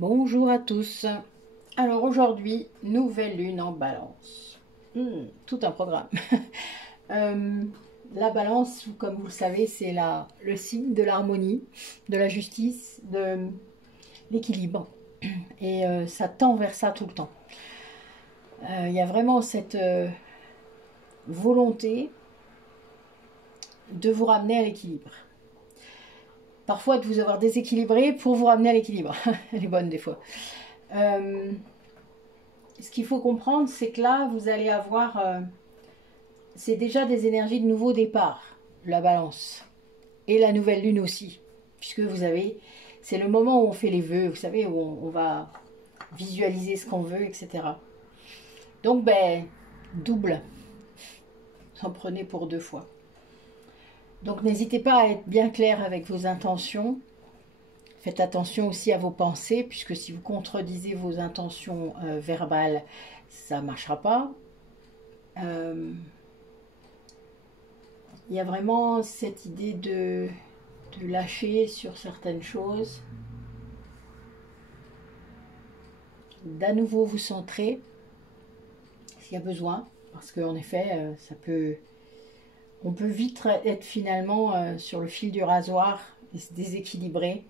Bonjour à tous. Alors aujourd'hui, nouvelle lune en balance. Tout un programme. La balance, comme vous le savez, c'est le signe de l'harmonie, de la justice, de l'équilibre. Et ça tend vers ça tout le temps. Il y a vraiment cette volonté de vous ramener à l'équilibre. Parfois de vous avoir déséquilibré pour vous ramener à l'équilibre. Elle est bonne des fois. Ce qu'il faut comprendre, c'est que là, vous allez avoir... c'est déjà des énergies de nouveau départ, la balance. Et la nouvelle lune aussi. Puisque vous avez... C'est le moment où on fait les vœux, vous savez, où on va visualiser ce qu'on veut, etc. Donc, double. Vous en prenez pour 2 fois. Donc, n'hésitez pas à être bien clair avec vos intentions. Faites attention aussi à vos pensées, puisque si vous contredisez vos intentions verbales, ça ne marchera pas. Il y a vraiment cette idée de lâcher sur certaines choses. D'à nouveau vous centrer, s'il y a besoin, parce qu'en effet, on peut vite être finalement sur le fil du rasoir et se déséquilibrer.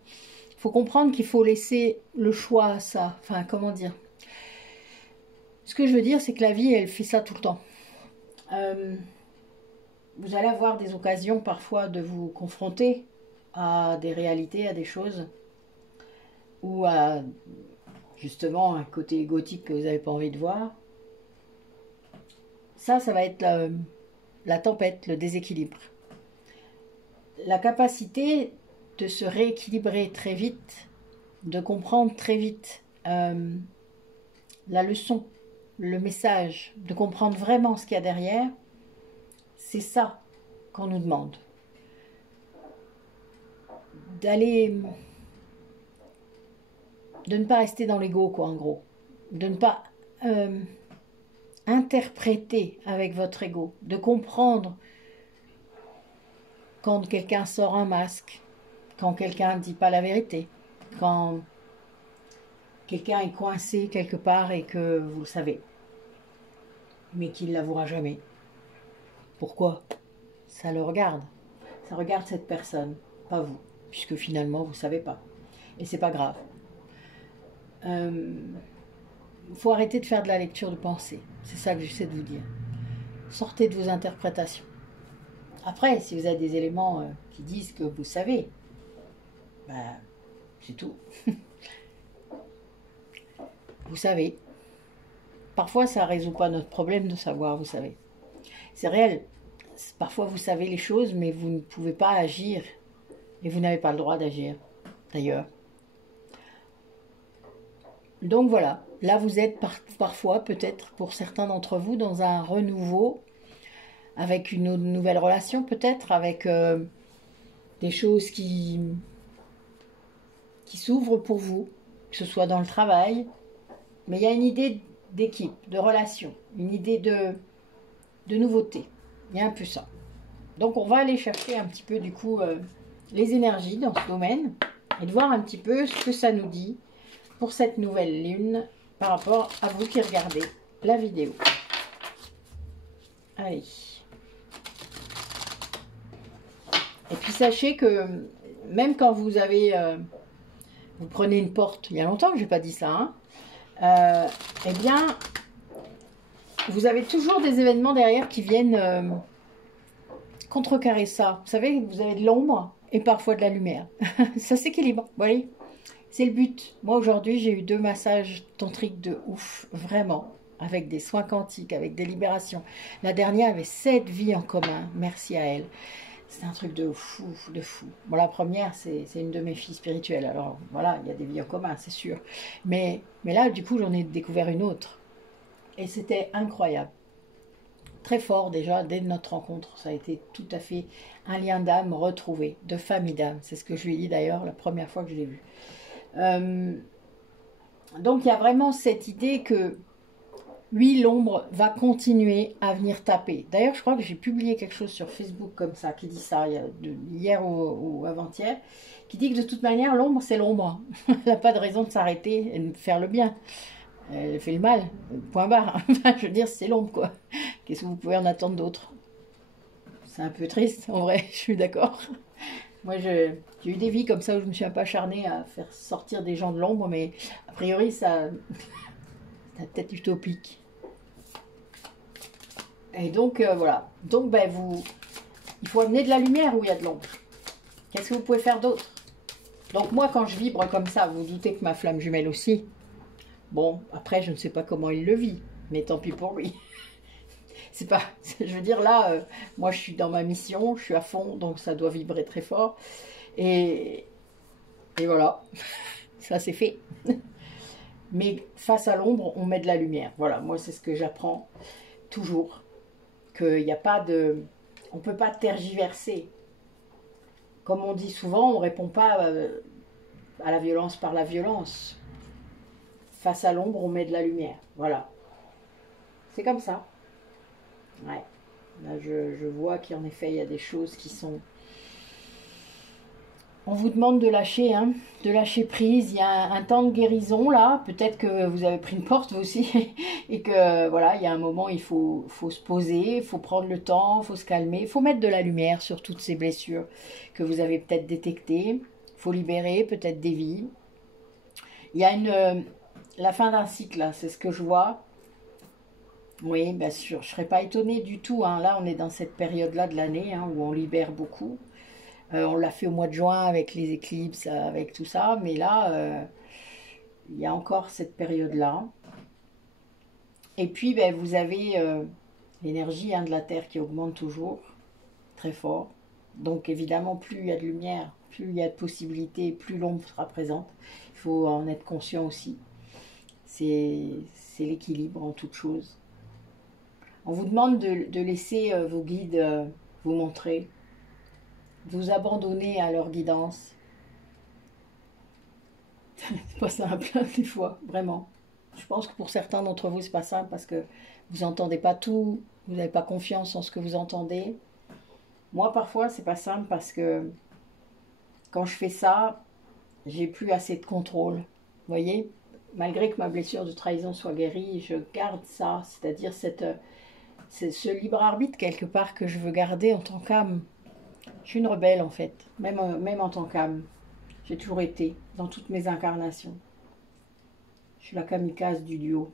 Il faut comprendre qu'il faut laisser le choix à ça. Enfin, comment dire? Ce que je veux dire, c'est que la vie, elle fait ça tout le temps. Vous allez avoir des occasions parfois de vous confronter à des réalités, à des choses, ou à justement un côté égotique que vous n'avez pas envie de voir. Ça va être la tempête, le déséquilibre. La capacité de se rééquilibrer très vite, de comprendre très vite la leçon, le message, de comprendre vraiment ce qu'il y a derrière, c'est ça qu'on nous demande. De ne pas rester dans l'ego, quoi, en gros. De ne pas interpréter avec votre ego. De comprendre quand quelqu'un sort un masque, quand quelqu'un ne dit pas la vérité, quand quelqu'un est coincé quelque part et que vous le savez, mais qu'il ne l'avouera jamais. Pourquoi? Ça le regarde. Ça regarde cette personne, pas vous, puisque finalement vous ne savez pas. Et c'est pas grave. Faut arrêter de faire de la lecture de pensée. C'est ça que j'essaie de vous dire. Sortez de vos interprétations. Après, si vous avez des éléments qui disent que vous savez, c'est tout. Vous savez. Parfois, ça ne résout pas notre problème de savoir, vous savez. C'est réel. Parfois, vous savez les choses, mais vous ne pouvez pas agir. Et vous n'avez pas le droit d'agir, d'ailleurs. Donc voilà. Là, vous êtes parfois, peut-être, pour certains d'entre vous, dans un renouveau, avec une nouvelle relation, peut-être, avec des choses qui s'ouvrent pour vous, que ce soit dans le travail. Mais il y a une idée d'équipe, de relation, une idée de nouveauté. Il y a un peu ça. Donc on va aller chercher un petit peu du coup les énergies dans ce domaine et de voir un petit peu ce que ça nous dit pour cette nouvelle lune par rapport à vous qui regardez la vidéo. Allez. Et puis sachez que même quand vous avez... vous prenez une porte, il y a longtemps que je n'ai pas dit ça, hein, eh bien, vous avez toujours des événements derrière qui viennent contrecarrer ça. Vous savez, vous avez de l'ombre et parfois de la lumière. Ça s'équilibre, vous voyez. C'est le but. Moi, aujourd'hui, j'ai eu 2 massages tantriques de ouf, vraiment, avec des soins quantiques, avec des libérations. La dernière avait 7 vies en commun, merci à elle. C'est un truc de fou, de fou. Bon, la première, c'est une de mes filles spirituelles. Alors, voilà, il y a des vies en commun, c'est sûr. Mais là, du coup, j'en ai découvert une autre. Et c'était incroyable. Très fort, déjà, dès notre rencontre. Ça a été tout à fait un lien d'âme retrouvé, de famille d'âme. C'est ce que je lui ai dit, d'ailleurs, la première fois que je l'ai vu. Donc, il y a vraiment cette idée que oui, l'ombre va continuer à venir taper. D'ailleurs, je crois que j'ai publié quelque chose sur Facebook comme ça, qui dit ça, hier ou avant-hier, qui dit que de toute manière, l'ombre, c'est l'ombre. Elle n'a pas de raison de s'arrêter et de faire le bien. Elle fait le mal, point barre. Enfin, je veux dire, c'est l'ombre, quoi. Qu'est-ce que vous pouvez en attendre d'autre? C'est un peu triste, en vrai, je suis d'accord. Moi, j'ai eu des vies comme ça où je me suis un peu acharnée à faire sortir des gens de l'ombre, mais a priori, ça c'est peut-être utopique. Et donc, voilà. Donc, ben, il faut amener de la lumière où il y a de l'ombre. Qu'est-ce que vous pouvez faire d'autre? Donc, moi, quand je vibre comme ça, vous, vous doutez que ma flamme jumelle aussi. Bon, après, je ne sais pas comment il le vit, mais tant pis pour lui. C'est pas, je veux dire, là, moi, je suis dans ma mission, je suis à fond, donc ça doit vibrer très fort. Et voilà, ça c'est fait. Mais face à l'ombre, on met de la lumière. Voilà, moi, c'est ce que j'apprends toujours. Qu'il n'y a pas de... On ne peut pas tergiverser. Comme on dit souvent, on ne répond pas à la violence par la violence. Face à l'ombre, on met de la lumière. Voilà. C'est comme ça. Ouais. Là, je vois qu'en effet, il y a des choses qui sont... On vous demande de lâcher, hein, de lâcher prise. Il y a un temps de guérison là. Peut-être que vous avez pris une porte vous aussi et que voilà, il y a un moment il faut se poser, il faut prendre le temps, il faut se calmer, il faut mettre de la lumière sur toutes ces blessures que vous avez peut-être détectées. Il faut libérer peut-être des vies. Il y a la fin d'un cycle là, c'est ce que je vois. Oui, bien sûr, je ne serais pas étonnée du tout. Hein. Là, on est dans cette période-là de l'année hein, où on libère beaucoup. On l'a fait au mois de juin avec les éclipses, avec tout ça, mais là, il y a encore cette période-là. Et puis, ben, vous avez l'énergie hein, de la Terre qui augmente toujours, très fort. Donc, évidemment, plus il y a de lumière, plus il y a de possibilités, plus l'ombre sera présente. Il faut en être conscient aussi. C'est l'équilibre en toute chose. On vous demande de laisser vos guides vous montrer, vous abandonner à leur guidance. C'est pas simple des fois, vraiment. Je pense que pour certains d'entre vous, c'est pas simple parce que vous n'entendez pas tout, vous n'avez pas confiance en ce que vous entendez. Moi, parfois, c'est pas simple parce que quand je fais ça, j'ai plus assez de contrôle. Vous voyez, malgré que ma blessure de trahison soit guérie, je garde ça, c'est-à-dire ce libre arbitre quelque part que je veux garder en tant qu'âme. Je suis une rebelle en fait, même en tant qu'âme. J'ai toujours été, dans toutes mes incarnations. Je suis la kamikaze du duo.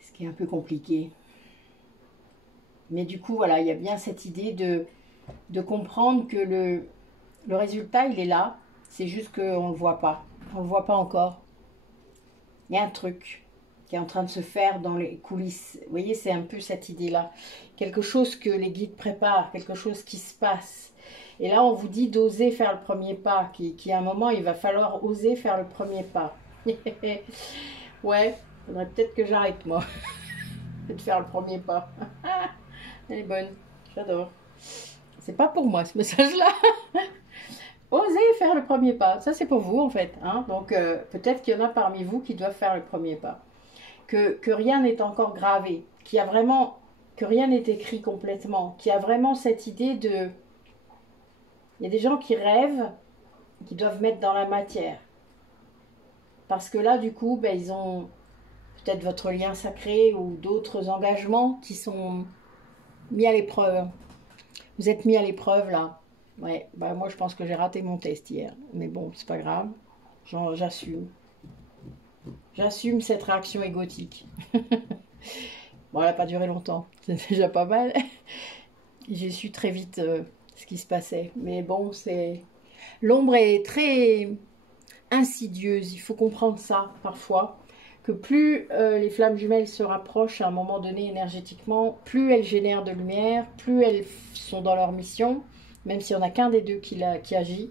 Ce qui est un peu compliqué. Mais du coup, voilà, il y a bien cette idée de comprendre que le résultat, il est là. C'est juste qu'on ne le voit pas. On ne le voit pas encore. Il y a un truc qui est en train de se faire dans les coulisses. Vous voyez, c'est un peu cette idée-là. Quelque chose que les guides préparent, quelque chose qui se passe. Et là, on vous dit d'oser faire le premier pas, qu'à un moment, il va falloir oser faire le premier pas. Ouais, il faudrait peut-être que j'arrête, moi, de faire le premier pas. Elle est bonne, j'adore. C'est pas pour moi, ce message-là. Osez faire le premier pas. Ça, c'est pour vous, en fait. Hein. Donc, peut-être qu'il y en a parmi vous qui doivent faire le premier pas. Que rien n'est encore gravé, que rien n'est écrit complètement, qu'il y a vraiment cette idée de... Il y a des gens qui rêvent, qui doivent mettre dans la matière. Parce que là, du coup, ben, ils ont peut-être votre lien sacré ou d'autres engagements qui sont mis à l'épreuve. Vous êtes mis à l'épreuve, là. Ouais, bah moi, je pense que j'ai raté mon test hier. Mais bon, c'est pas grave. J'assume. J'assume cette réaction égotique. Bon, elle n'a pas duré longtemps. C'est déjà pas mal. J'ai su très vite ce qui se passait. Mais bon, c'est... L'ombre est très insidieuse. Il faut comprendre ça, parfois. Que plus les flammes jumelles se rapprochent à un moment donné énergétiquement, plus elles génèrent de lumière, plus elles sont dans leur mission, même s'il n'y en a qu'un des deux qui agit.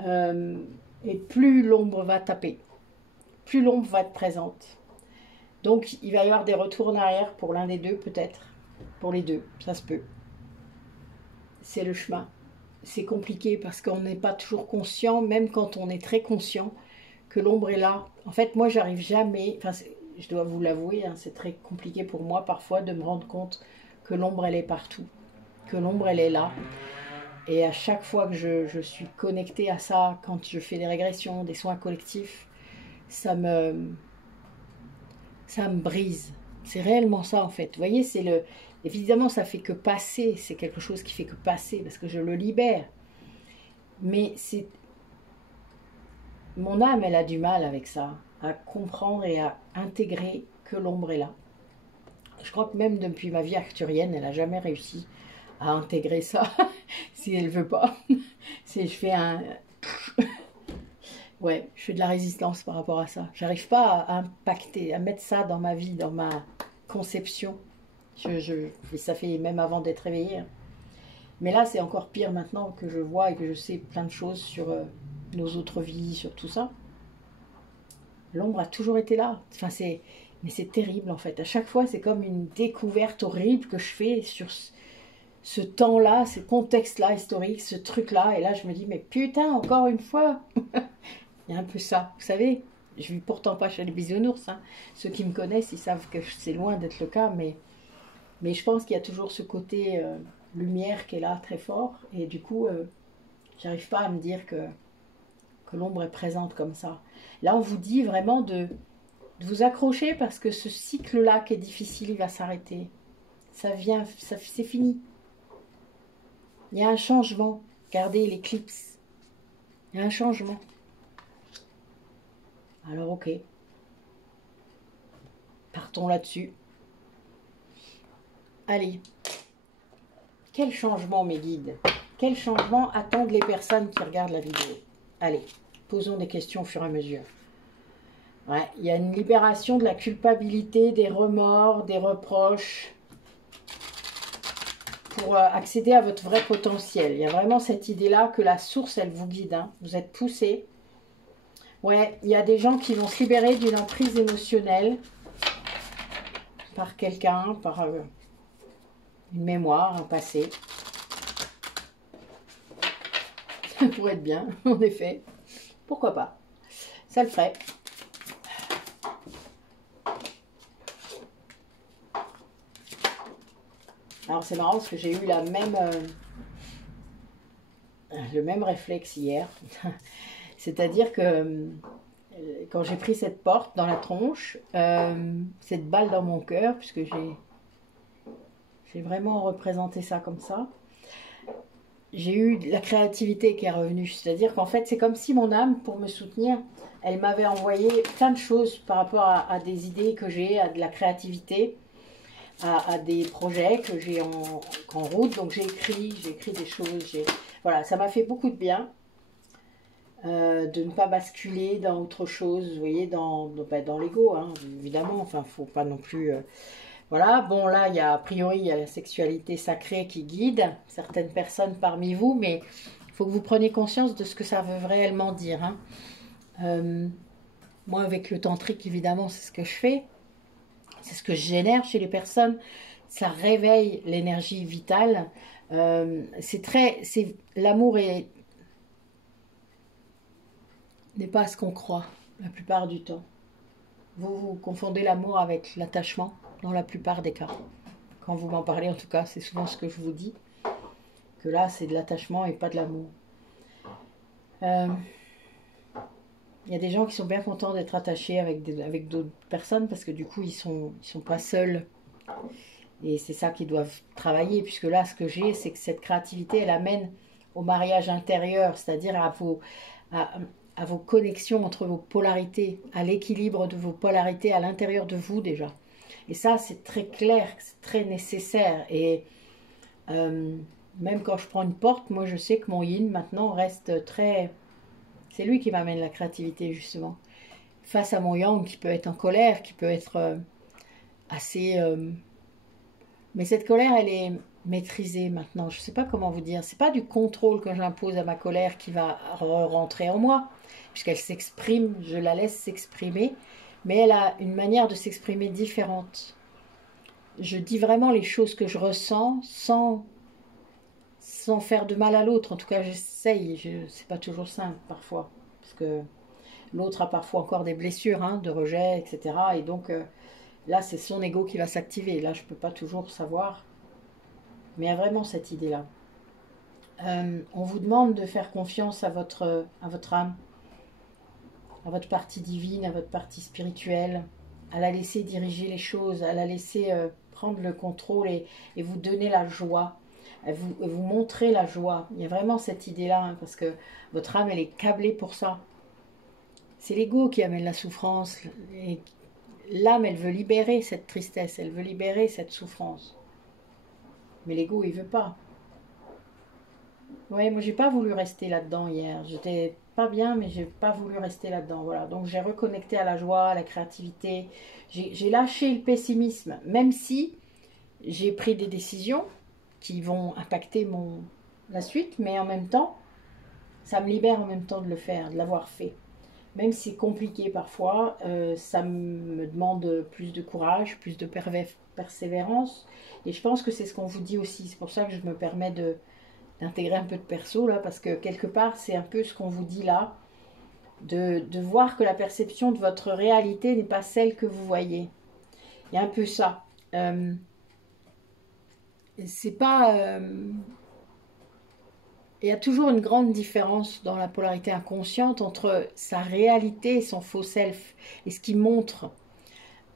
Et plus l'ombre va taper. Plus l'ombre va être présente. Donc, il va y avoir des retours en arrière pour l'un des deux, peut-être. Pour les deux, ça se peut. C'est le chemin. C'est compliqué parce qu'on n'est pas toujours conscient, même quand on est très conscient, que l'ombre est là. En fait, moi, j'arrive jamais... Enfin, je dois vous l'avouer, hein, c'est très compliqué pour moi parfois de me rendre compte que l'ombre, elle est partout, que l'ombre, elle est là. Et à chaque fois que je suis connectée à ça, quand je fais des régressions, des soins collectifs, ça me brise. C'est réellement ça en fait. Vous voyez, c'est le... Évidemment, ça fait que passer, c'est quelque chose qui fait que passer, parce que je le libère. Mais c'est... Mon âme, elle a du mal avec ça, à comprendre et à intégrer que l'ombre est là. Je crois que même depuis ma vie arcturienne, elle n'a jamais réussi à intégrer ça, si elle veut pas. Si je fais un... Ouais, je fais de la résistance par rapport à ça. J'arrive pas à impacter, à mettre ça dans ma vie, dans ma conception. Ça fait même avant d'être réveillée. Mais là, c'est encore pire maintenant que je vois et que je sais plein de choses sur nos autres vies, sur tout ça. L'ombre a toujours été là. Enfin, mais c'est terrible en fait. À chaque fois, c'est comme une découverte horrible que je fais sur ce temps-là, ce contexte-là historique, ce truc-là. Et là, je me dis, mais putain, encore une fois. Il y a un peu ça. Vous savez, je ne vis pourtant pas chez les bisounours. Hein. Ceux qui me connaissent, ils savent que c'est loin d'être le cas. Mais je pense qu'il y a toujours ce côté lumière qui est là, très fort. Et du coup, j'arrive pas à me dire que l'ombre est présente comme ça. Là, on vous dit vraiment de vous accrocher parce que ce cycle-là qui est difficile, il va s'arrêter. Ça vient, c'est fini. Il y a un changement. Regardez l'éclipse. Il y a un changement. Alors, ok. Partons là-dessus. Allez. Quel changement, mes guides? Quel changement attendent les personnes qui regardent la vidéo? Allez, posons des questions au fur et à mesure. Ouais, il y a une libération de la culpabilité, des remords, des reproches pour accéder à votre vrai potentiel. Il y a vraiment cette idée-là que la source, elle vous guide. Hein. Vous êtes poussé. Ouais, il y a des gens qui vont se libérer d'une emprise émotionnelle par quelqu'un, par une mémoire, un passé. Ça pourrait être bien, en effet. Pourquoi pas? Ça le ferait. Alors c'est marrant parce que j'ai eu le même réflexe hier. C'est-à-dire que quand j'ai pris cette porte dans la tronche, cette balle dans mon cœur, puisque j'ai vraiment représenté ça comme ça, j'ai eu la créativité qui est revenue. C'est-à-dire qu'en fait, c'est comme si mon âme, pour me soutenir, elle m'avait envoyé plein de choses par rapport à des idées que j'ai, à de la créativité, à des projets que j'ai en route. Donc j'ai écrit des choses. Voilà, ça m'a fait beaucoup de bien. De ne pas basculer dans autre chose, vous voyez, dans l'ego, hein, évidemment, enfin, faut pas non plus... voilà, bon, là, a priori, il y a la sexualité sacrée qui guide certaines personnes parmi vous, mais il faut que vous preniez conscience de ce que ça veut réellement dire. Hein. Moi, avec le tantrique, évidemment, c'est ce que je fais, c'est ce que je génère chez les personnes, ça réveille l'énergie vitale, l'amour n'est pas ce qu'on croit la plupart du temps. Vous confondez l'amour avec l'attachement dans la plupart des cas. Quand vous m'en parlez, en tout cas, c'est souvent ce que je vous dis. Que là, c'est de l'attachement et pas de l'amour. Il y a des gens qui sont bien contents d'être attachés avec d'autres personnes parce que du coup, ils sont pas seuls. Et c'est ça qu'ils doivent travailler. Puisque là, ce que j'ai, c'est que cette créativité, elle amène au mariage intérieur, c'est-à-dire à vos connexions entre vos polarités, à l'équilibre de vos polarités à l'intérieur de vous déjà. Et ça, c'est très clair, c'est très nécessaire. Et même quand je prends une porte, moi je sais que mon yin maintenant reste très... C'est lui qui m'amène la créativité justement. Face à mon yang qui peut être en colère, qui peut être assez... Mais cette colère, elle est maîtrisée maintenant. Je ne sais pas comment vous dire. C'est pas du contrôle que j'impose à ma colère qui va rentrer en moi, puisqu'elle s'exprime, je la laisse s'exprimer, mais elle a une manière de s'exprimer différente. Je dis vraiment les choses que je ressens sans faire de mal à l'autre. En tout cas, j'essaye. C'est pas toujours simple parfois, parce que L'autre a parfois encore des blessures, hein, de rejet, etc. Et donc, là, c'est son ego qui va s'activer. Là, je ne peux pas toujours savoir. Mais il y a vraiment cette idée-là. On vous demande de faire confiance à votre âme, à votre partie divine, à votre partie spirituelle, à la laisser diriger les choses, à la laisser prendre le contrôle et vous donner la joie, vous montrer la joie. Il y a vraiment cette idée-là, hein, parce que votre âme, elle est câblée pour ça. C'est l'ego qui amène la souffrance. Et l'âme, elle veut libérer cette tristesse, elle veut libérer cette souffrance. Mais l'ego, il veut pas. Ouais, moi, j'ai pas voulu rester là-dedans hier. J'étais pas bien, mais j'ai pas voulu rester là-dedans. Voilà. Donc, j'ai reconnecté à la joie, à la créativité. J'ai lâché le pessimisme, même si j'ai pris des décisions qui vont impacter la suite, mais en même temps, ça me libère en même temps de le faire, de l'avoir fait. Même si c'est compliqué parfois, ça me demande plus de courage, plus de persévérance. Et je pense que c'est ce qu'on vous dit aussi. C'est pour ça que je me permets d'intégrer un peu de perso là, parce que quelque part, c'est un peu ce qu'on vous dit là, de voir que la perception de votre réalité n'est pas celle que vous voyez. Il y a un peu ça. C'est pas... il y a toujours une grande différence dans la polarité inconsciente entre sa réalité et son faux self, et ce qu'il montre.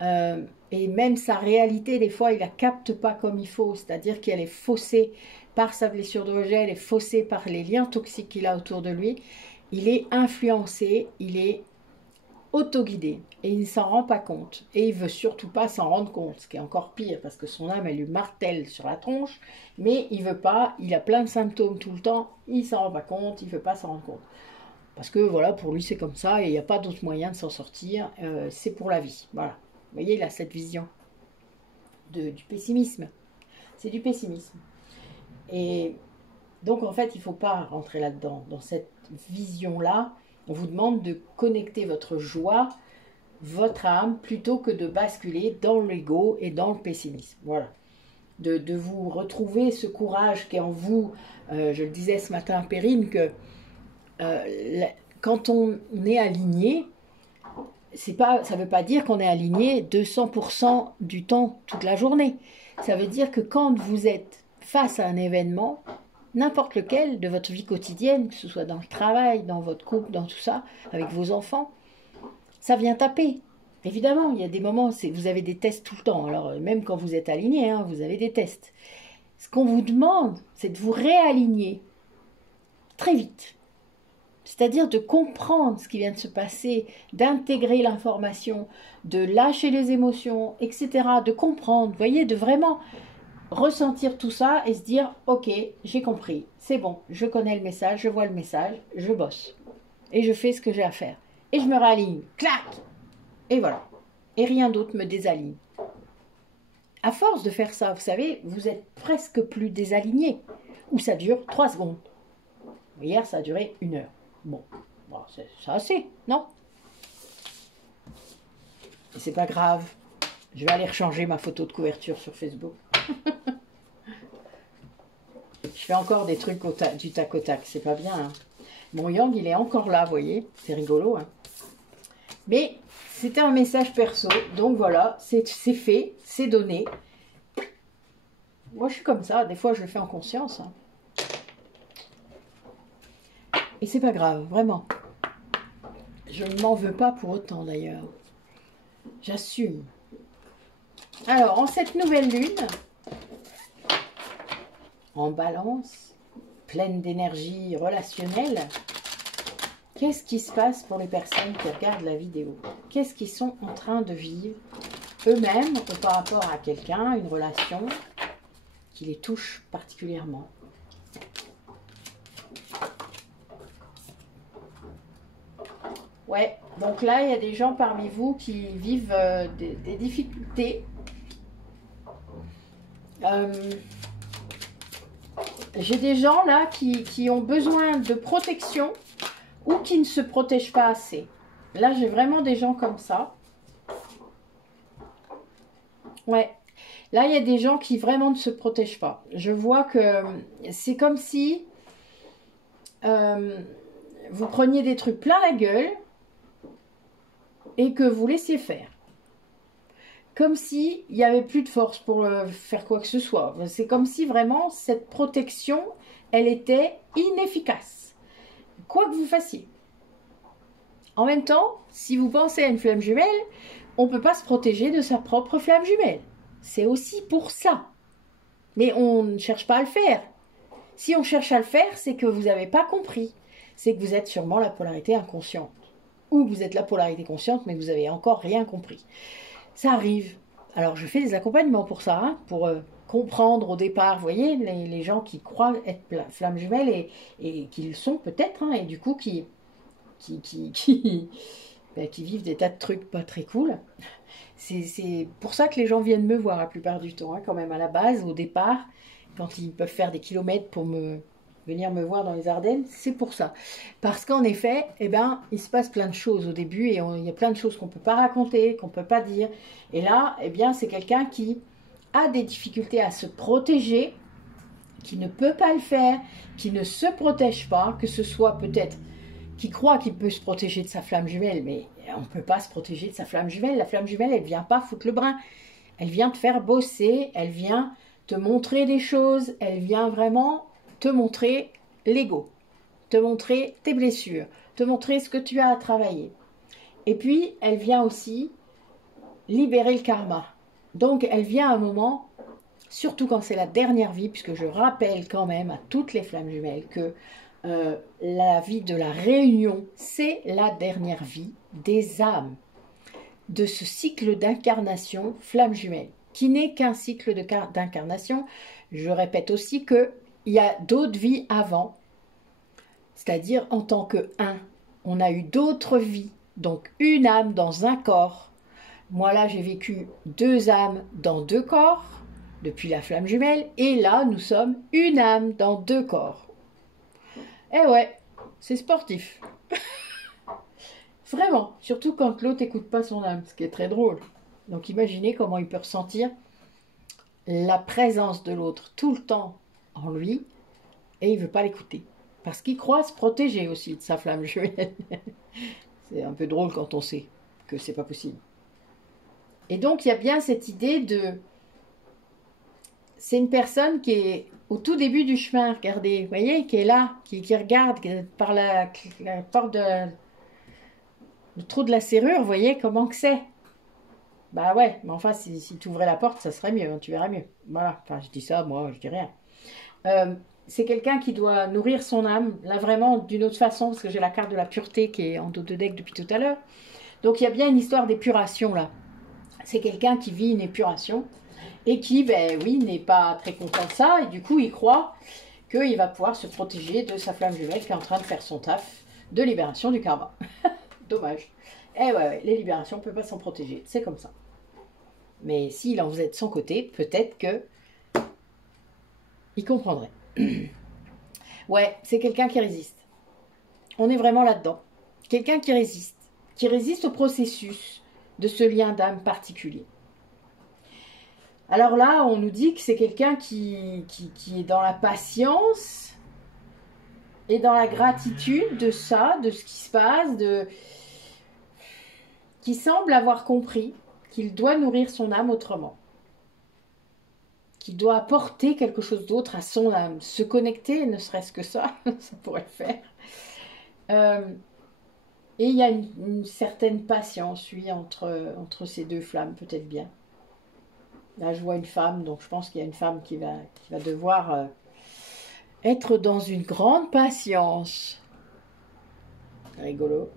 Et même sa réalité, des fois, il la capte pas comme il faut, c'est-à-dire qu'elle est faussée par sa blessure de rejet, elle est faussée par les liens toxiques qu'il a autour de lui. Il est influencé, il est autoguidé, et il ne s'en rend pas compte. Et il veut surtout pas s'en rendre compte, ce qui est encore pire, parce que son âme, elle lui martèle sur la tronche, mais il veut pas, il a plein de symptômes tout le temps, il s'en rend pas compte, il veut pas s'en rendre compte. Parce que voilà, pour lui c'est comme ça, et il n'y a pas d'autre moyen de s'en sortir, c'est pour la vie. Voilà. Vous voyez, il a cette vision du pessimisme. C'est du pessimisme. Et donc en fait, il ne faut pas rentrer là-dedans, dans cette vision-là. On vous demande de connecter votre joie, votre âme, plutôt que de basculer dans l'ego et dans le pessimisme. Voilà. De vous retrouver ce courage qui est en vous. Je le disais ce matin à Perrine, que quand on est aligné, ça ne veut pas dire qu'on est aligné 200% du temps, toute la journée. Ça veut dire que quand vous êtes face à un événement, n'importe lequel de votre vie quotidienne, que ce soit dans le travail, dans votre couple, dans tout ça, avec vos enfants, ça vient taper. Évidemment, il y a des moments, vous avez des tests tout le temps. Alors, même quand vous êtes aligné, hein, vous avez des tests. Ce qu'on vous demande, c'est de vous réaligner très vite. C'est-à-dire de comprendre ce qui vient de se passer, d'intégrer l'information, de lâcher les émotions, etc. De comprendre, vous voyez, de vraiment ressentir tout ça et se dire « Ok, j'ai compris, c'est bon, je connais le message, je vois le message, je bosse. Et je fais ce que j'ai à faire. Et je me réaligne, clac ! Et voilà. Et rien d'autre me désaligne. » À force de faire ça, vous savez, vous êtes presque plus désaligné. Ou ça dure 3 secondes. Hier, ça a duré 1 heure. Bon, c'est assez, non? Et c'est pas grave. Je vais aller rechanger ma photo de couverture sur Facebook. Je fais encore des trucs du tac au tac, c'est pas bien. Hein. Mon yang, il est encore là, vous voyez. C'est rigolo. Hein. Mais c'était un message perso. Donc voilà, c'est fait, c'est donné. Moi, je suis comme ça. Des fois, je le fais en conscience. Hein. Et c'est pas grave, vraiment. Je ne m'en veux pas pour autant d'ailleurs. J'assume. Alors, en cette nouvelle lune, en balance, pleine d'énergie relationnelle, qu'est-ce qui se passe pour les personnes qui regardent la vidéo? Qu'est-ce qu'ils sont en train de vivre eux-mêmes ou par rapport à quelqu'un, une relation qui les touche particulièrement? Ouais, donc là, il y a des gens parmi vous qui vivent des difficultés. J'ai des gens là qui ont besoin de protection ou qui ne se protègent pas assez. Là, j'ai vraiment des gens comme ça. Ouais. Là, il y a des gens qui vraiment ne se protègent pas. Je vois que c'est comme si vous preniez des trucs plein la gueule. et que vous laissiez faire. Comme s'il n'y avait plus de force pour faire quoi que ce soit. C'est comme si vraiment cette protection, elle était inefficace. Quoi que vous fassiez. En même temps, si vous pensez à une flamme jumelle, on ne peut pas se protéger de sa propre flamme jumelle. C'est aussi pour ça. Mais on ne cherche pas à le faire. Si on cherche à le faire, c'est que vous n'avez pas compris. C'est que vous êtes sûrement la polarité inconsciente. Ou vous êtes la polarité consciente, mais vous n'avez encore rien compris. Ça arrive. Alors, je fais des accompagnements pour ça, hein, pour comprendre au départ, vous voyez, les gens qui croient être flammes jumelles et qui le sont peut-être, hein, et du coup qui vivent des tas de trucs pas très cool. C'est pour ça que les gens viennent me voir la plupart du temps, hein, quand même à la base, au départ, quand ils peuvent faire des kilomètres pour venir me voir dans les Ardennes, c'est pour ça. Parce qu'en effet, eh ben, il se passe plein de choses au début et il y a plein de choses qu'on ne peut pas raconter, qu'on ne peut pas dire. Et là, eh bien, c'est quelqu'un qui a des difficultés à se protéger, qui ne peut pas le faire, qui ne se protège pas, que ce soit peut-être qui croit qu'il peut se protéger de sa flamme jumelle, mais on ne peut pas se protéger de sa flamme jumelle. La flamme jumelle, elle ne vient pas foutre le brin. Elle vient te faire bosser, elle vient te montrer des choses, elle vient vraiment te montrer l'ego, te montrer tes blessures, te montrer ce que tu as à travailler. Et puis, elle vient aussi libérer le karma. Donc, elle vient à un moment, surtout quand c'est la dernière vie, puisque je rappelle quand même à toutes les flammes jumelles que la vie de la réunion, c'est la dernière vie des âmes, de ce cycle d'incarnation flamme jumelle, qui n'est qu'un cycle d'incarnation. Je répète aussi qu'il y a d'autres vies avant, c'est-à-dire en tant que un, on a eu d'autres vies, donc une âme dans un corps. Moi là, j'ai vécu 2 âmes dans 2 corps, depuis la flamme jumelle, et là, nous sommes une âme dans 2 corps. Eh ouais, c'est sportif. Vraiment, surtout quand l'autre n'écoute pas son âme, ce qui est très drôle. Donc imaginez comment il peut ressentir la présence de l'autre tout le temps en lui et il ne veut pas l'écouter. Parce qu'il croit se protéger aussi de sa flamme jumelle. C'est un peu drôle quand on sait que c'est pas possible. Et donc il y a bien cette idée de... C'est une personne qui est au tout début du chemin, regardez, vous voyez, qui est là, qui regarde par la porte le trou de la serrure, vous voyez comment que c'est. Bah ouais, mais enfin, si tu ouvrais la porte, ça serait mieux, hein, tu verras mieux. Voilà, enfin, je dis ça, moi, je dis rien. C'est quelqu'un qui doit nourrir son âme, là vraiment d'une autre façon, parce que j'ai la carte de la pureté qui est en dos de deck depuis tout à l'heure. Donc il y a bien une histoire d'épuration là. C'est quelqu'un qui vit une épuration et qui, ben oui, n'est pas très content de ça, et du coup il croit qu'il va pouvoir se protéger de sa flamme jumelle qui est en train de faire son taf de libération du karma. Dommage. Eh ouais, les libérations, on ne peut pas s'en protéger, c'est comme ça. Mais s'il en faisait de son côté, peut-être que il comprendrait. Ouais, c'est quelqu'un qui résiste. On est vraiment là-dedans. Quelqu'un qui résiste au processus de ce lien d'âme particulier. Alors là, on nous dit que c'est quelqu'un qui est dans la patience et dans la gratitude de ça, de ce qui se passe, qui semble avoir compris qu'il doit nourrir son âme autrement. Qu'il doit apporter quelque chose d'autre à son âme. Se connecter, ne serait-ce que ça, ça pourrait le faire. Et il y a une certaine patience, oui, entre ces 2 flammes, peut-être bien. Là, je vois une femme, donc je pense qu'il y a une femme qui va devoir être dans une grande patience. Rigolo.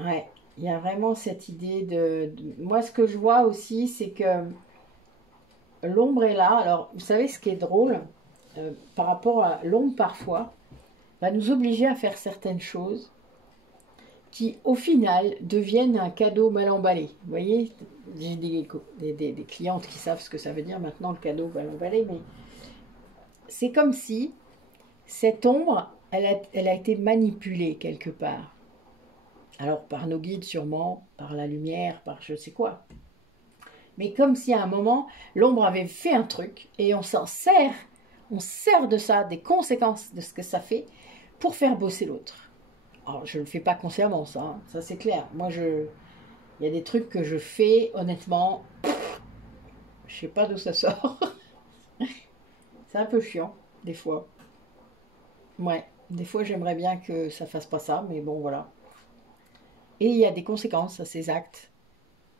Ouais, il y a vraiment cette idée de... Moi, ce que je vois aussi, c'est que l'ombre est là. Alors, vous savez ce qui est drôle par rapport à l'ombre, parfois, va nous obliger à faire certaines choses qui, au final, deviennent un cadeau mal emballé. Vous voyez, j'ai des clientes qui savent ce que ça veut dire maintenant, le cadeau mal emballé, mais c'est comme si cette ombre, elle a été manipulée quelque part. Alors, par nos guides sûrement, par la lumière, par je sais quoi. Mais comme si à un moment, l'ombre avait fait un truc et on s'en sert, on sert de ça, des conséquences de ce que ça fait, pour faire bosser l'autre. Alors, je ne le fais pas consciemment, ça, hein, ça c'est clair. Moi, il y a des trucs que je fais, honnêtement, je sais pas d'où ça sort. C'est un peu chiant, des fois. Ouais, des fois j'aimerais bien que ça fasse pas ça, mais bon, voilà. Et il y a des conséquences à ces actes.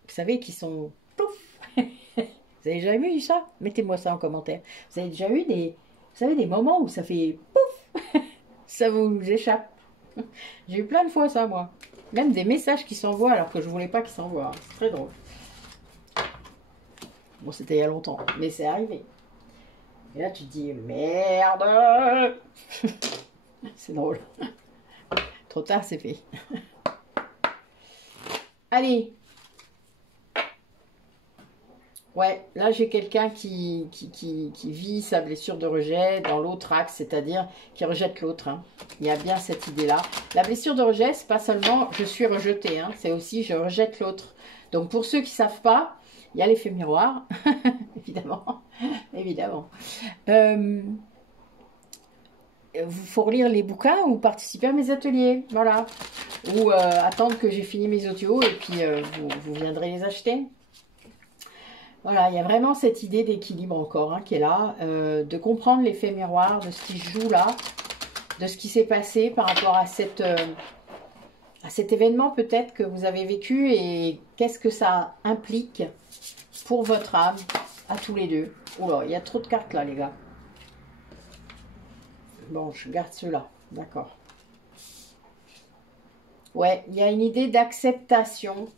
Vous savez, qui sont... Pouf. Vous avez déjà vu ça? Mettez-moi ça en commentaire. Vous avez déjà eu vous savez, des moments où ça fait pouf, ça vous échappe. J'ai eu plein de fois ça, moi. Même des messages qui s'envoient alors que je voulais pas qu'ils s'envoient. C'est très drôle. Bon, c'était il y a longtemps, mais c'est arrivé. Et là, tu te dis, merde. C'est drôle. Trop tard, c'est fait. Allez. Ouais, là j'ai quelqu'un qui vit sa blessure de rejet dans l'autre axe, c'est-à-dire qui rejette l'autre. Hein. Il y a bien cette idée-là. La blessure de rejet, c'est pas seulement je suis rejeté, hein, c'est aussi je rejette l'autre. Donc pour ceux qui ne savent pas, il y a l'effet miroir, évidemment. Évidemment. Vous faut relire les bouquins ou participer à mes ateliers, voilà. Ou attendre que j'ai fini mes audios et puis vous viendrez les acheter. Voilà, il y a vraiment cette idée d'équilibre encore hein, qui est là, de comprendre l'effet miroir, de ce qui se joue là, de ce qui s'est passé par rapport à cet événement peut-être que vous avez vécu et qu'est-ce que ça implique pour votre âme, à tous les deux. Oula, il y a trop de cartes là les gars. Bon, je garde ceux-là, d'accord. Ouais, il y a une idée d'acceptation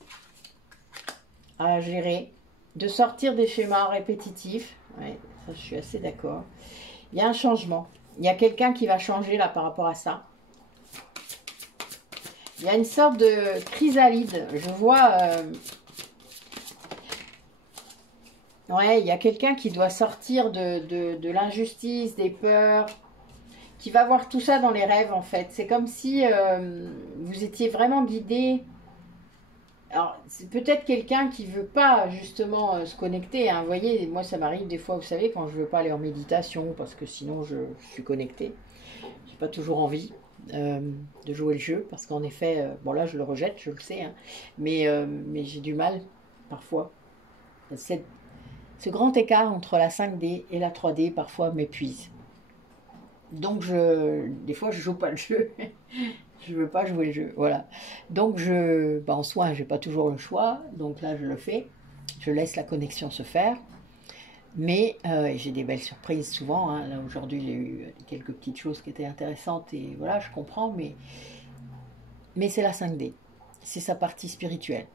à gérer. De sortir des schémas répétitifs. Ouais, ça, je suis assez d'accord. Il y a un changement. Il y a quelqu'un qui va changer là par rapport à ça. Il y a une sorte de chrysalide. Je vois... Ouais, il y a quelqu'un qui doit sortir de l'injustice, des peurs, qui va voir tout ça dans les rêves en fait. C'est comme si vous étiez vraiment guidé. Alors, c'est peut-être quelqu'un qui veut pas justement se connecter. Hein. Vous voyez, moi ça m'arrive des fois, vous savez, quand je veux pas aller en méditation, parce que sinon je suis connectée. J'ai pas toujours envie de jouer le jeu, parce qu'en effet, bon là je le rejette, je le sais, hein, mais j'ai du mal parfois. Ce grand écart entre la 5D et la 3D parfois m'épuise. Donc des fois je joue pas le jeu. Je veux pas jouer le jeu, voilà. Donc en soi, j'ai pas toujours le choix, donc là je le fais. Je laisse la connexion se faire, mais j'ai des belles surprises souvent. Hein. Là aujourd'hui, j'ai eu quelques petites choses qui étaient intéressantes et voilà, je comprends, mais c'est la 5D, c'est sa partie spirituelle.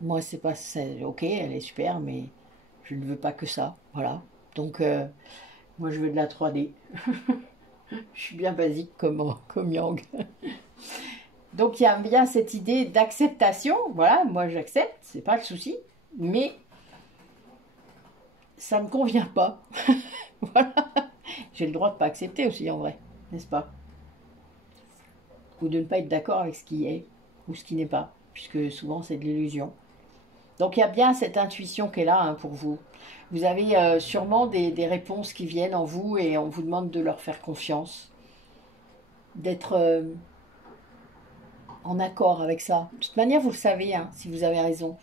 Moi, c'est pas, ok, elle est super, mais je ne veux pas que ça, voilà. Donc moi, je veux de la 3D. Je suis bien basique comme Yang. Donc il y a bien cette idée d'acceptation, voilà, moi j'accepte, c'est pas le souci, mais ça me convient pas. Voilà. J'ai le droit de pas accepter aussi en vrai, n'est-ce pas? Ou de ne pas être d'accord avec ce qui est ou ce qui n'est pas, puisque souvent c'est de l'illusion. Donc il y a bien cette intuition qui est là hein, pour vous. Vous avez sûrement des réponses qui viennent en vous et on vous demande de leur faire confiance, d'être en accord avec ça. De toute manière, vous le savez, hein, si vous avez raison.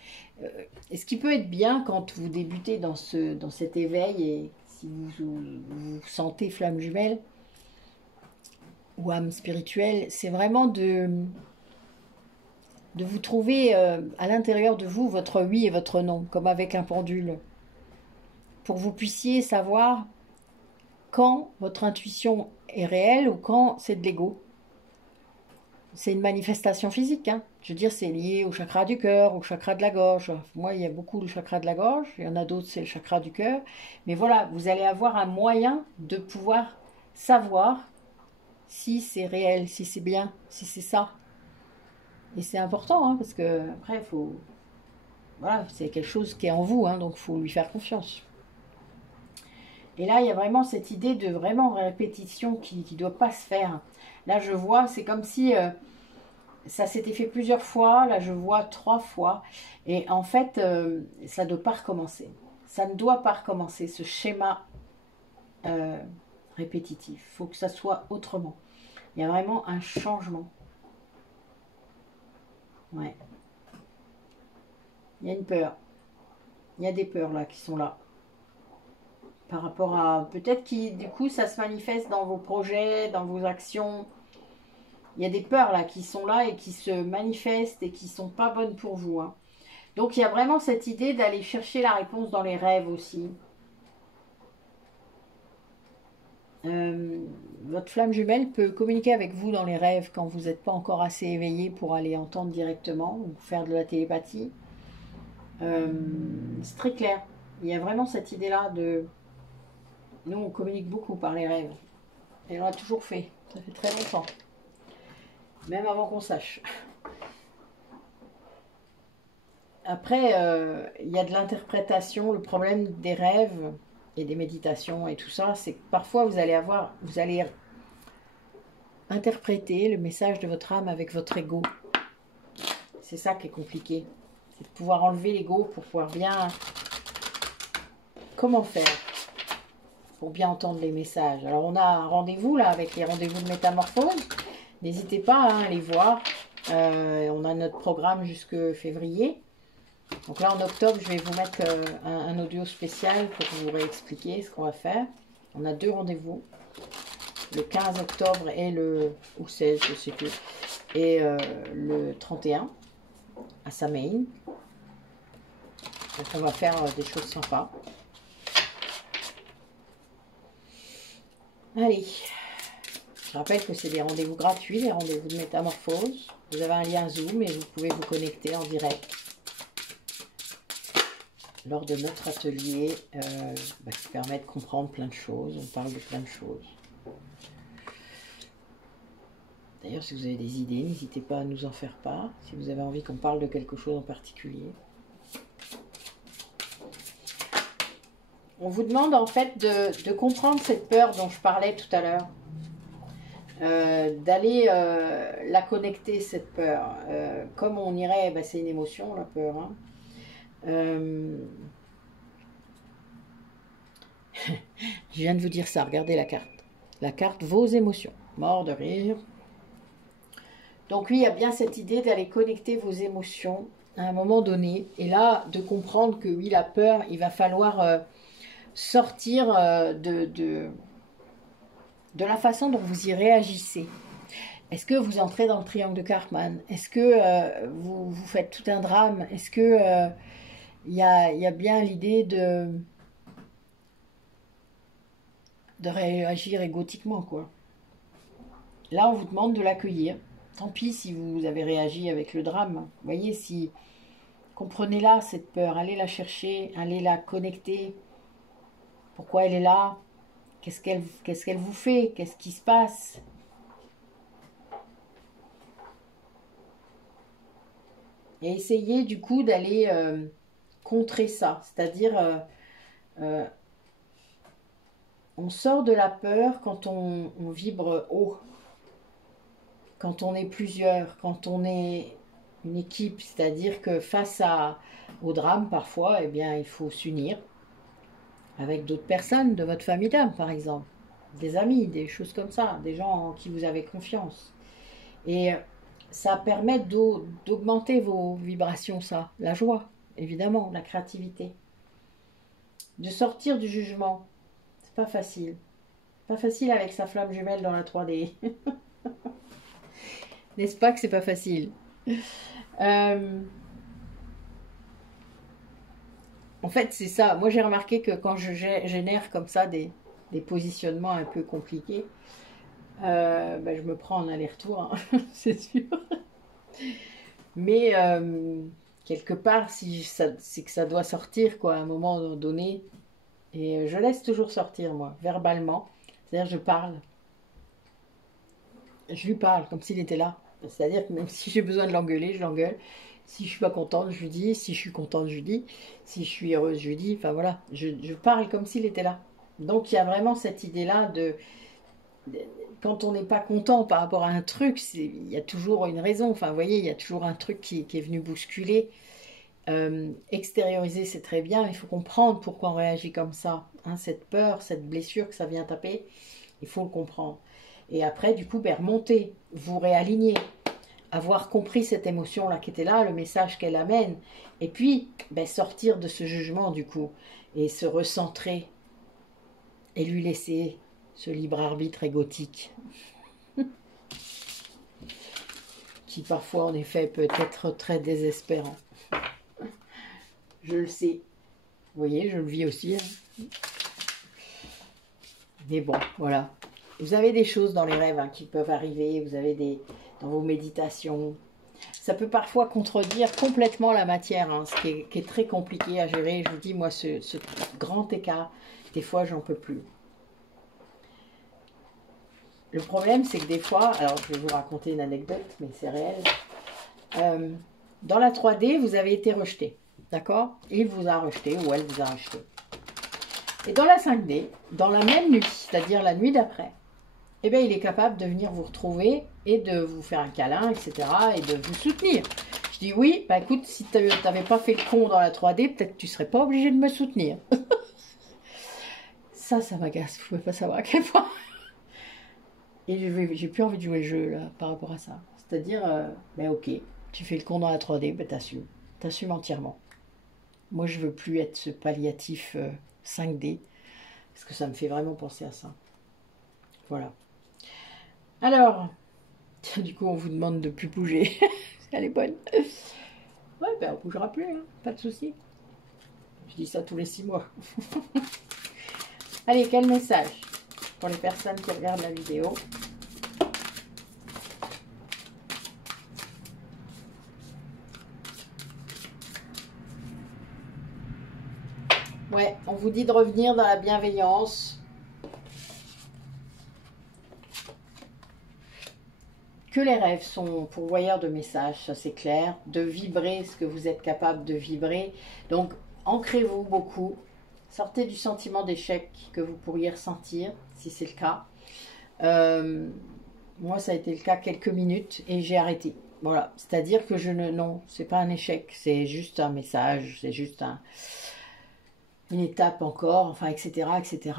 Et ce qui peut être bien quand vous débutez dans cet éveil et si vous sentez flamme jumelle ou âme spirituelle, c'est vraiment de vous trouver à l'intérieur de vous votre oui et votre non, comme avec un pendule, pour que vous puissiez savoir quand votre intuition est réelle ou quand c'est de l'ego. C'est une manifestation physique, hein. Je veux dire, c'est lié au chakra du cœur, au chakra de la gorge. Moi, il y a beaucoup le chakra de la gorge, il y en a d'autres, c'est le chakra du cœur. Mais voilà, vous allez avoir un moyen de pouvoir savoir si c'est réel, si c'est bien, si c'est ça. Et c'est important, hein, parce que après, il faut... Voilà, c'est quelque chose qui est en vous, hein, donc il faut lui faire confiance. Et là, il y a vraiment cette idée de vraiment répétition qui ne doit pas se faire. Là, je vois, c'est comme si ça s'était fait plusieurs fois. Là, je vois 3 fois. Et en fait, ça ne doit pas recommencer. Ça ne doit pas recommencer, ce schéma répétitif. Il faut que ça soit autrement. Il y a vraiment un changement. Ouais. Il y a une peur. Il y a des peurs là qui sont là. Par rapport à... Peut-être que du coup ça se manifeste dans vos projets, dans vos actions. Il y a des peurs là qui sont là et qui se manifestent et qui sont pas bonnes pour vous. Hein. Donc il y a vraiment cette idée d'aller chercher la réponse dans les rêves aussi. Votre flamme jumelle peut communiquer avec vous dans les rêves quand vous n'êtes pas encore assez éveillé pour aller entendre directement ou faire de la télépathie. C'est très clair. Il y a vraiment cette idée-là de... Nous, on communique beaucoup par les rêves. Et on l'a toujours fait. Ça fait très longtemps. Même avant qu'on sache. Après, il y a de l'interprétation. Le problème des rêves et des méditations et tout ça, c'est que parfois vous allez interpréter le message de votre âme avec votre ego. C'est ça qui est compliqué. C'est de pouvoir enlever l'ego pour pouvoir bien... Comment faire pour bien entendre les messages? Alors on a un rendez-vous là avec les rendez-vous de métamorphose. N'hésitez pas à les voir. On a notre programme jusque février. Donc là en octobre, je vais vous mettre un audio spécial pour vous réexpliquer ce qu'on va faire. On a 2 rendez-vous. Le 15 octobre et ou 16, je sais plus. Et le 31 à Samain. Donc on va faire des choses sympas. Allez, je rappelle que c'est des rendez-vous gratuits, les rendez-vous de métamorphose. Vous avez un lien Zoom et vous pouvez vous connecter en direct lors de notre atelier qui permet de comprendre plein de choses. On parle de plein de choses. D'ailleurs, si vous avez des idées, n'hésitez pas à nous en faire part. Si vous avez envie qu'on parle de quelque chose en particulier. On vous demande en fait de comprendre cette peur dont je parlais tout à l'heure. D'aller la connecter, cette peur. Comme on irait, c'est une émotion, la peur. Hein. Je viens de vous dire ça, regardez la carte. La carte, vos émotions. Mort de rire. Donc oui, il y a bien cette idée d'aller connecter vos émotions à un moment donné. Et là, de comprendre que oui, la peur, il va falloir sortir de la façon dont vous y réagissez. Est-ce que vous entrez dans le triangle de Karpman? Est-ce que vous faites tout un drame? Est-ce que il y a bien l'idée de réagir égotiquement, quoi? Là, on vous demande de l'accueillir. Tant pis si vous avez réagi avec le drame. Vous voyez, si comprenez-la, cette peur, allez la chercher, allez la connecter. Pourquoi elle est là? Qu'est-ce qu'elle vous fait? Qu'est-ce qui se passe? Et essayez du coup d'aller contrer ça. C'est-à-dire, on sort de la peur quand on vibre haut. Quand on est plusieurs, quand on est une équipe. C'est-à-dire que face au drame, parfois, eh bien, il faut s'unir avec d'autres personnes de votre famille d'âme, par exemple. Des amis, des choses comme ça. Des gens en qui vous avez confiance. Et ça permet d'augmenter vos vibrations, ça. La joie, évidemment, la créativité. De sortir du jugement. C'est pas facile. Pas facile avec sa flamme jumelle dans la 3D. N'est-ce pas que c'est pas facile? En fait, c'est ça. Moi, j'ai remarqué que quand je génère comme ça des positionnements un peu compliqués, je me prends en aller-retour, hein, c'est sûr. Mais quelque part, c'est que ça doit sortir, quoi, à un moment donné. Et je laisse toujours sortir, moi, verbalement. C'est-à-dire, je parle. Je lui parle comme s'il était là. C'est-à-dire que même si j'ai besoin de l'engueuler, je l'engueule. Si je suis pas contente, je lui dis. Si je suis contente, je lui dis. Si je suis heureuse, je lui dis. Enfin voilà, je parle comme s'il était là. Donc il y a vraiment cette idée-là de quand on n'est pas content par rapport à un truc, il y a toujours une raison. Enfin vous voyez, il y a toujours un truc qui est venu bousculer. Extérioriser, c'est très bien. Il faut comprendre pourquoi on réagit comme ça. Hein, cette peur, cette blessure que ça vient taper, il faut le comprendre. Et après, du coup, ben, remonter, vous réaligner, avoir compris cette émotion-là qui était là, le message qu'elle amène. Et puis, ben, sortir de ce jugement, du coup, et se recentrer et lui laisser ce libre arbitre égotique qui parfois, en effet, peut être très désespérant. Je le sais. Vous voyez, je le vis aussi. Hein. Mais bon, voilà. Vous avez des choses dans les rêves hein, qui peuvent arriver. Vous avez des... dans vos méditations. Ça peut parfois contredire complètement la matière, hein, ce qui est très compliqué à gérer. Je vous dis, moi, ce grand écart, des fois, j'en peux plus. Le problème, c'est que des fois, alors je vais vous raconter une anecdote, mais c'est réel. Dans la 3D, vous avez été rejeté, d'accord? Il vous a rejeté ou elle vous a rejeté. Et dans la 5D, dans la même nuit, c'est-à-dire la nuit d'après, eh bien, il est capable de venir vous retrouver et de vous faire un câlin, etc. et de vous soutenir. Je dis oui, bah écoute, si tu n'avais pas fait le con dans la 3D, peut-être que tu ne serais pas obligé de me soutenir. Ça m'agace, vous ne pouvez pas savoir à quel point. Et j'ai plus envie de jouer le jeu là, par rapport à ça. C'est-à-dire, ben ok, tu fais le con dans la 3D, ben t'assumes. T'assumes entièrement. Moi, je veux plus être ce palliatif 5D, parce que ça me fait vraiment penser à ça. Voilà. Alors, du coup, on vous demande de plus bouger. Elle est bonne. Ouais, ben on bougera plus, hein, pas de souci. Je dis ça tous les 6 mois. Allez, quel message pour les personnes qui regardent la vidéo? Ouais, on vous dit de revenir dans la bienveillance. Que les rêves sont pourvoyeurs de messages, ça c'est clair. De vibrer ce que vous êtes capable de vibrer. Donc, ancrez-vous beaucoup. Sortez du sentiment d'échec que vous pourriez ressentir, si c'est le cas. Moi, ça a été le cas quelques minutes et j'ai arrêté. Voilà, c'est-à-dire que non, c'est pas un échec, c'est juste un message, c'est juste une étape encore, enfin, etc., etc.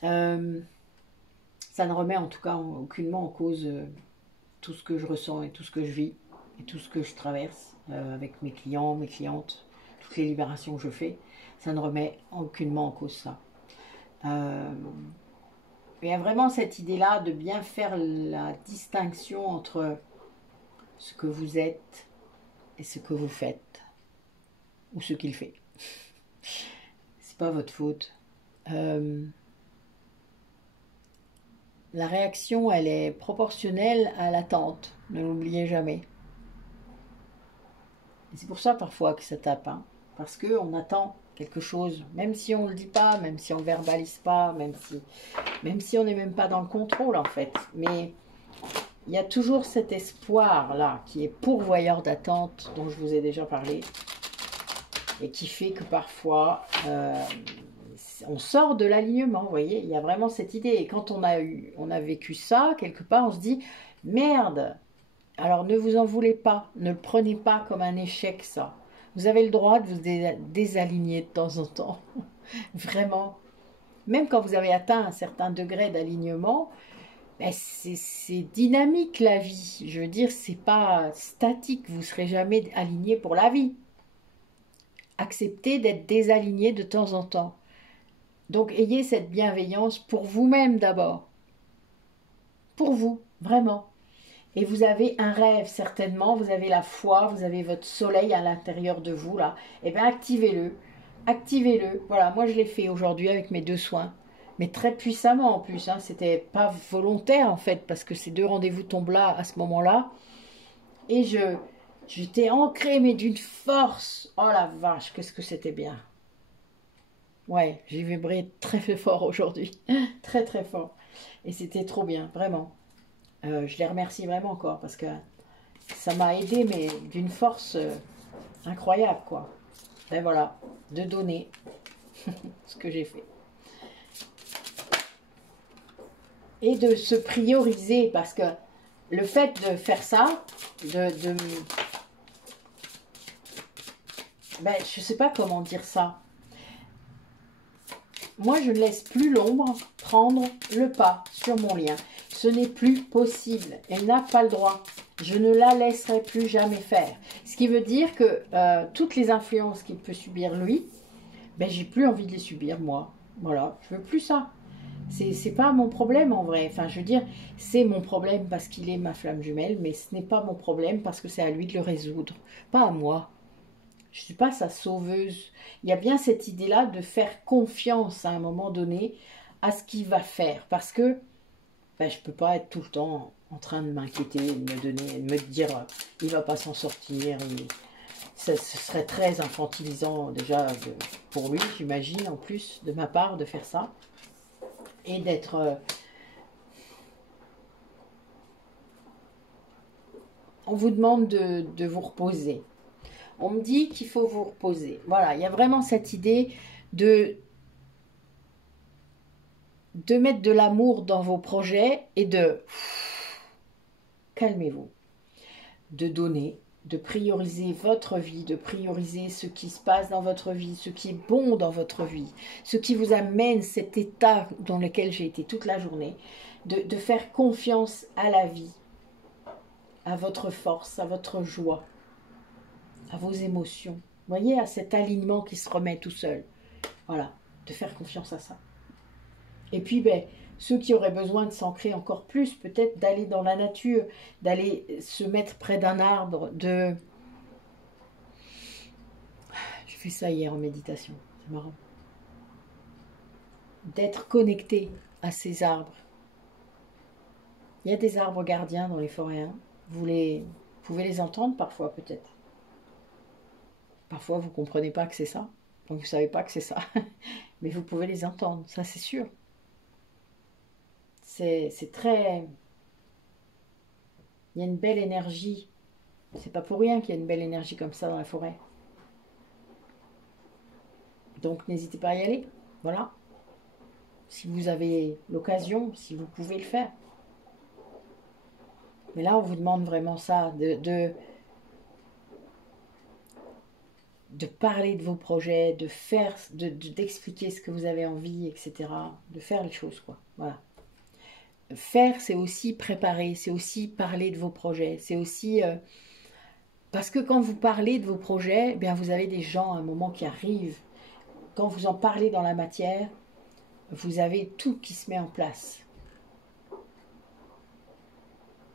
Ça ne remet en tout cas aucunement en cause tout ce que je ressens et tout ce que je vis et tout ce que je traverse avec mes clients, mes clientes, toutes les libérations que je fais. Ça ne remet aucunement en cause ça. Il y a vraiment cette idée-là de bien faire la distinction entre ce que vous êtes et ce que vous faites, ou ce qu'il fait. C'est pas votre faute. La réaction, elle est proportionnelle à l'attente. Ne l'oubliez jamais. Et c'est pour ça parfois que ça tape, hein, parce qu'on attend quelque chose, même si on ne le dit pas, même si on ne verbalise pas, même si on n'est même pas dans le contrôle en fait. Mais il y a toujours cet espoir-là qui est pourvoyeur d'attente dont je vous ai déjà parlé et qui fait que parfois on sort de l'alignement, vous voyez. Il y a vraiment cette idée et quand on a vécu ça, quelque part on se dit merde, alors ne vous en voulez pas, ne le prenez pas comme un échec ça. Vous avez le droit de vous désaligner de temps en temps, vraiment. Même quand vous avez atteint un certain degré d'alignement, ben c'est dynamique la vie. Je veux dire, c'est pas statique, vous ne serez jamais aligné pour la vie. Acceptez d'être désaligné de temps en temps. Donc ayez cette bienveillance pour vous-même d'abord. Pour vous, vraiment. Et vous avez un rêve, certainement, vous avez la foi, vous avez votre soleil à l'intérieur de vous, là. Eh bien, activez-le, activez-le. Voilà, moi je l'ai fait aujourd'hui avec mes 2 soins, mais très puissamment en plus, hein. C'était pas volontaire en fait, parce que ces 2 rendez-vous tombent là, à ce moment-là. Et j'étais ancrée, mais d'une force. Oh la vache, qu'est-ce que c'était bien. Ouais, j'ai vibré très fort aujourd'hui, très très fort. Et c'était trop bien, vraiment. Je les remercie vraiment encore parce que ça m'a aidé, mais d'une force incroyable, quoi. Et voilà, de donner ce que j'ai fait. Et de se prioriser, parce que le fait de faire ça, ben, je ne sais pas comment dire ça. Moi, je ne laisse plus l'ombre prendre le pas sur mon lien. Ce n'est plus possible. Elle n'a pas le droit. Je ne la laisserai plus jamais faire. Ce qui veut dire que toutes les influences qu'il peut subir lui, ben, j'ai plus envie de les subir moi. Voilà, je veux plus ça. C'est pas mon problème en vrai. Enfin, je veux dire, c'est mon problème parce qu'il est ma flamme jumelle, mais ce n'est pas mon problème parce que c'est à lui de le résoudre, pas à moi. Je ne suis pas sa sauveuse. Il y a bien cette idée-là de faire confiance à un moment donné à ce qu'il va faire. Parce que ben, je ne peux pas être tout le temps en train de m'inquiéter, de me dire il ne va pas s'en sortir. Ce serait très infantilisant déjà pour lui, j'imagine, en plus de ma part de faire ça. Et d'être... on vous demande de vous reposer. On me dit qu'il faut vous reposer. Voilà, il y a vraiment cette idée de mettre de l'amour dans vos projets et de... calmez-vous. De donner, de prioriser votre vie, de prioriser ce qui se passe dans votre vie, ce qui est bon dans votre vie, ce qui vous amène cet état dans lequel j'ai été toute la journée, de faire confiance à la vie, à votre force, à votre joie, à vos émotions. Vous voyez, à cet alignement qui se remet tout seul. Voilà, de faire confiance à ça. Et puis, ben, ceux qui auraient besoin de s'ancrer encore plus, peut-être d'aller dans la nature, d'aller se mettre près d'un arbre, de... Je fais ça hier en méditation, c'est marrant. D'être connecté à ces arbres. Il y a des arbres gardiens dans les forêts. Hein. Vous pouvez les entendre parfois, peut-être. Parfois, vous ne comprenez pas que c'est ça. Vous ne savez pas que c'est ça. Mais vous pouvez les entendre, ça c'est sûr. C'est très... Il y a une belle énergie. C'est pas pour rien qu'il y a une belle énergie comme ça dans la forêt. Donc n'hésitez pas à y aller. Voilà. Si vous avez l'occasion, si vous pouvez le faire. Mais là, on vous demande vraiment ça, de parler de vos projets, de faire, d'expliquer ce que vous avez envie, etc. De faire les choses, quoi. Voilà. Faire, c'est aussi préparer, c'est aussi parler de vos projets, c'est aussi... parce que quand vous parlez de vos projets, eh bien vous avez des gens à un moment qui arrivent. Quand vous en parlez dans la matière, vous avez tout qui se met en place.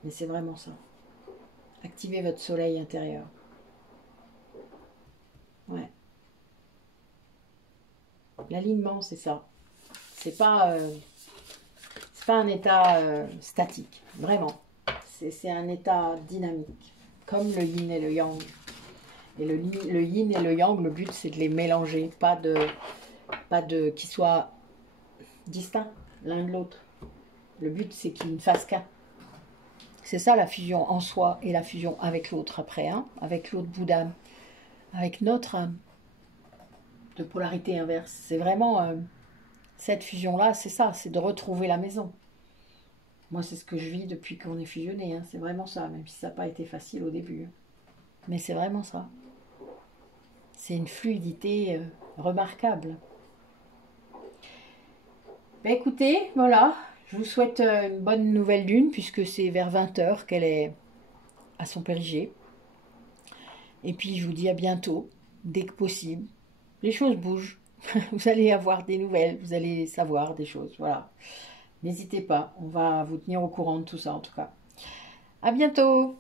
Mais c'est vraiment ça. Activez votre soleil intérieur. Ouais. L'alignement, c'est ça. C'est pas un état statique, vraiment. C'est un état dynamique, comme le yin et le yang. Et le yin et le yang, le but c'est de les mélanger, pas de qu'ils soient distincts l'un de l'autre. Le but c'est qu'ils ne fassent qu'un. C'est ça la fusion en soi et la fusion avec l'autre après, hein, avec l'autre bout d'âme, avec notre âme de polarité inverse. C'est vraiment cette fusion-là, c'est ça, c'est de retrouver la maison. Moi, c'est ce que je vis depuis qu'on est fusionnés, hein, c'est vraiment ça, même si ça n'a pas été facile au début. Hein. Mais c'est vraiment ça. C'est une fluidité remarquable. Ben, écoutez, voilà, je vous souhaite une bonne nouvelle lune, puisque c'est vers 20 h qu'elle est à son périgée. Et puis, je vous dis à bientôt, dès que possible. Les choses bougent. Vous allez avoir des nouvelles, vous allez savoir des choses, voilà. N'hésitez pas, on va vous tenir au courant de tout ça en tout cas. À bientôt!